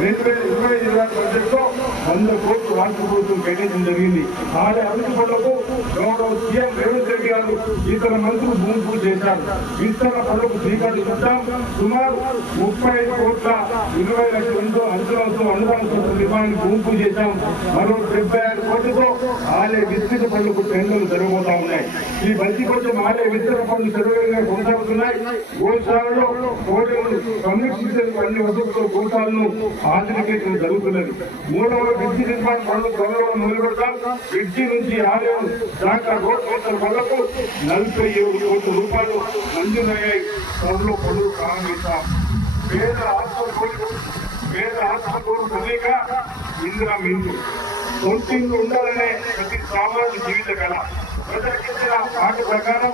రెండు వేల ఇరవై ఐదు వేల బడ్జెట్లో వంద కోట్లు రాష్ట్ర ప్రభుత్వం కేటాయించడం జరిగింది. ఆడే అభివృద్ధి పనులకు గౌరవ సీఎం రేవంత్ రెడ్డి గారు ఇతర మంత్రులు భూమి పూజ చేశారు. విస్తరణ పనులకు శ్రీకారం చుట్టాం సుమారు ముప్పై కోట్ల ఇరవై లక్షలతో అంచనాలతో అనుదాన నిర్మాణానికి భూమి పూజ చేశాం. మరో డెబ్బై ఆరు కోట్లతో ఆలయ విస్తృత పనులకు టెండర్లు జరగబోతా ఉన్నాయి. ఈ బడ్జీ కోసం ఆలయ విస్తరణ పనులు సర్వేగా కొనసాగుతున్నాయి. గోశాలలో కోటలను సంరక్షించేందుకు అన్ని వసతులతో గోశాలను ఆధునికీకరణ జరుగుతున్నది. మూడవ విద్యుత్ నిర్మాణ పనులు త్వరలో మొదలు పెడతాం బ్రిడ్జి నుంచి ఆలయం దాకా రోడ్ కోతల పనులకు నలభై ఏడు కోట్ల రూపాయలు మంజూరయ్యాయి. త్వరలో పనులు ప్రారంభిస్తాం. పేద ఆత్మకూరు పేద ఆత్మకూరు తెలియక ఇందిరా మించు సొంతింగ్ ఉండాలనే ప్రతి సామాన్య జీవిత కళ. ప్రజలకిచ్చిన మాట ప్రకారం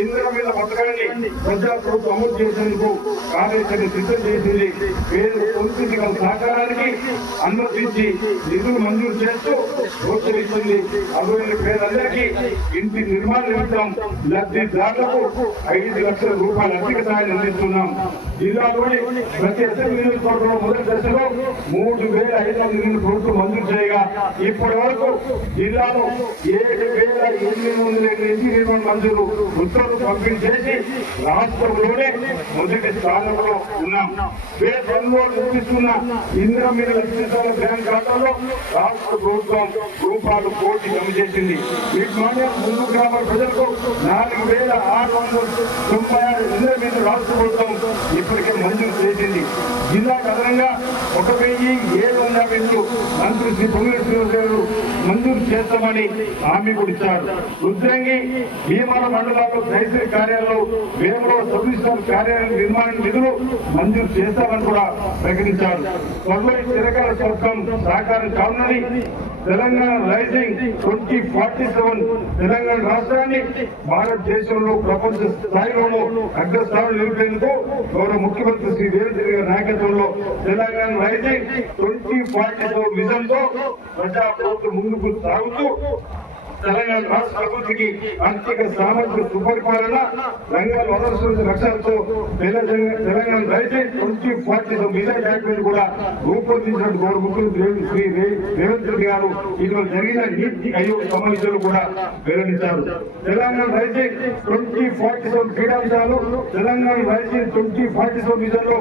ఇందిరా మీద పథకాన్ని ప్రజా ప్రభుత్వం అమలు చేసేందుకు కార్యాచరణ సిద్ధం చేసింది. పేద సొంతింటి సహకారానికి అనుమతించి నిధులు మంజూరు చేస్తూ ప్రోత్సహిస్తుంది. అటువంటి పేదలందరికీ ఇంటి నిర్మాణ నిమిత్తం లబ్ధిదారులకు ఐదు లక్షల రూపాయల ఆర్థిక సహాయం అందిస్తున్నాం. జిల్లాలోని ప్రతి అసెంబ్లీ నియోజకవర్గంలో మొదటి దశలో మూడు వేల ఐదు వందల నిధులు ప్రభుత్వం మంజూరు చేయగా ఇప్పటి వరకు జిల్లాలో ఏడు వేల ఎనిమిది వందల ఇంటి నిర్మాణ మంజూరు ఉత్తర్వులు పంపిణీ చేసి రాష్ట్రంలోనే మొదటి స్థానంలో ఉన్నాం. పేద పనులు నిర్మిస్తున్న ఇందిరా మీద లక్షించాల బ్యాంక్ ఖాతాలో రాష్ట్ర ప్రభుత్వం రూపాయలు కోటి జమ చేసింది. వీటి మాన్యం ముందు గ్రామ ప్రజలకు నాలుగు వేల ఆరు వందల తొంభై ఆరు ఇందిరా మీద రాష్ట్ర ప్రభుత్వం ఇప్పటికే మంజూరు చేసింది. జిల్లాకు అదనంగా ఒక వెయ్యి ఏడు మంత్రి శ్రీ పొంగులేశ్వర గారు మంజూరు చేస్తామని హామీ కూడా ఇచ్చారు. రుద్రంగి భీమాల మండలాల్లో తహసీల్ కార్యాలయంలో వేమలో సబ్ కార్యాలయం నిర్మాణ నిధులు మంజూరు చేస్తామని కూడా ప్రకటించారు. త్వరలో చిరకాల పథకం సాకారం కానున్నది Telangana rising twenty forty seven Telangana రాష్ట్రాన్ని భారతదేశంలో ప్రపంచ స్థాయిలోనూ అగ్రస్థానం నిలిపేందుకు గౌరవ ముఖ్యమంత్రి శ్రీ రేవంత్ రెడ్డి గారి నాయకత్వంలో Telangana rising twenty forty seven vision ప్రజా ప్రభుత్వం ముందుకు సాగుతూ తెలంగాణ రాష్ట్ర అభివృద్ధికి ఆర్థిక సామాజిక సుపరిపాలన రంగాల వనరుల లక్ష్యాలతో Telangana Telangana rising twenty forty mission document కూడా రూపొందించినట్టు గౌరవ ముఖ్యమంత్రి శ్రీ రేవంత్ రెడ్డి గారు. ఇటీవల జరిగిన నీతి ఆయోగ్ సమావేశాలు కూడా వెల్లడించారు. Telangana rising twenty forty seven క్రీడాంశాలు Telangana rising twenty forty seven విజన్లో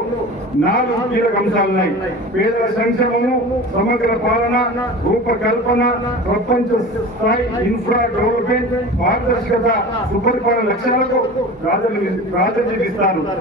నాలుగు కీలక అంశాలు ఉన్నాయి. పేదల సంక్షేమము సమగ్ర పాలన రూపకల్పన ప్రపంచ స్థాయి ఇన్ఫ్రా డెవలప్మెంట్ పారదర్శకత సుపరిపాలన లక్ష్యాలకు ప్రాధాన్యం ప్రాధాన్యత ఇస్తారు.